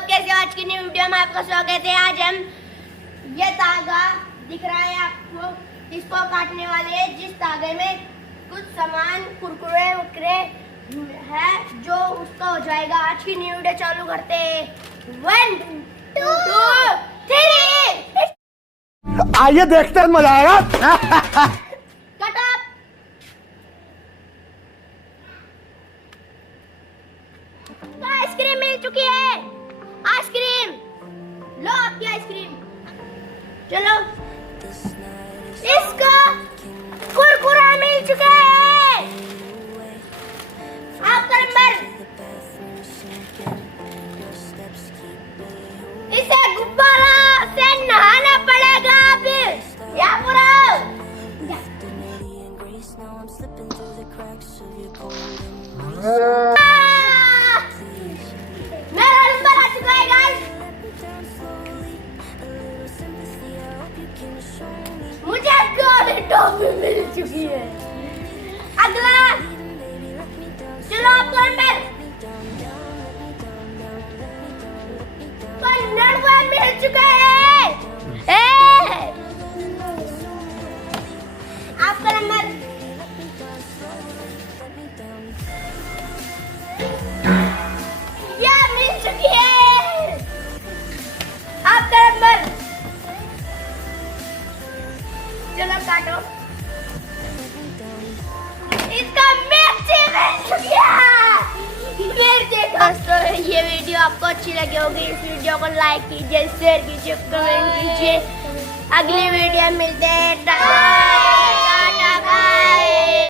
आप कैसे हो? आज की न्यू वीडियो में आपका स्वागत है। आज हम ये धागा दिख रहा है आपको, इसको काटने वाले हैं। जिस धागे में कुछ सामान कुरकुरे वुरकुरे है जो उसका हो जाएगा। आज की न्यू वीडियो चालू करते हैं। 1 2 3 आइए देखते हैं, मजा आएगा। आइसक्रीम मिल चुकी है। आइसक्रीम लो, आपकी आइसक्रीम। चलो, इसका कुरकुरा मिल चुका है। आपका नंबर। इसे गुब्बारा से नहाना पड़ेगा। अब या पूरा मेरा नंबर आ चुका है गाइस। मुझे टॉफी मिल चुकी है। अगला, चलो आपका नंबर। 99 मिल चुका है। आपका नंबर। या मिल चुकी है। आपका नंबर। चलो काटो। इसका मिर्ची मिल चुकी है। मिर्ची। दोस्तों, ये वीडियो आपको अच्छी लगी होगी। इस वीडियो को लाइक कीजिए, शेयर कीजिए, कमेंट कीजिए। अगली वीडियो में मिलते हैं।